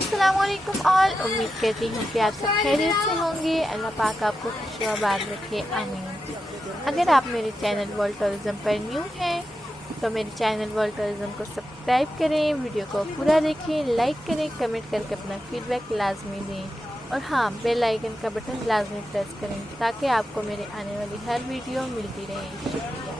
अस्सलामुअलैकुम ऑल। उम्मीद करती हूँ कि आप सब खैरियत से होंगे। अल्लाह पाक आपको खुशबाद रखे, आमीन। अगर आप मेरे चैनल वर्ल्ड टूरिज़्म पर न्यू हैं तो मेरे चैनल वर्ल्ड टूरिज़्म को सब्सक्राइब करें, वीडियो को पूरा देखें, लाइक करें, कमेंट करके अपना फीडबैक लाजमी दें और हाँ, बेल आइकन का बटन लाजमी प्रेस करें ताकि आपको मेरे आने वाली हर वीडियो मिलती रहे। शुक्रिया।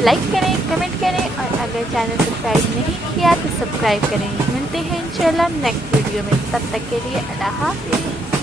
लाइक करें, कमेंट करें और अगर चैनल सब्सक्राइब नहीं किया तो सब्सक्राइब करें। मिलते हैं इंशाल्लाह नेक्स्ट वीडियो में, तब तक के लिए अल्लाह हाफिज़।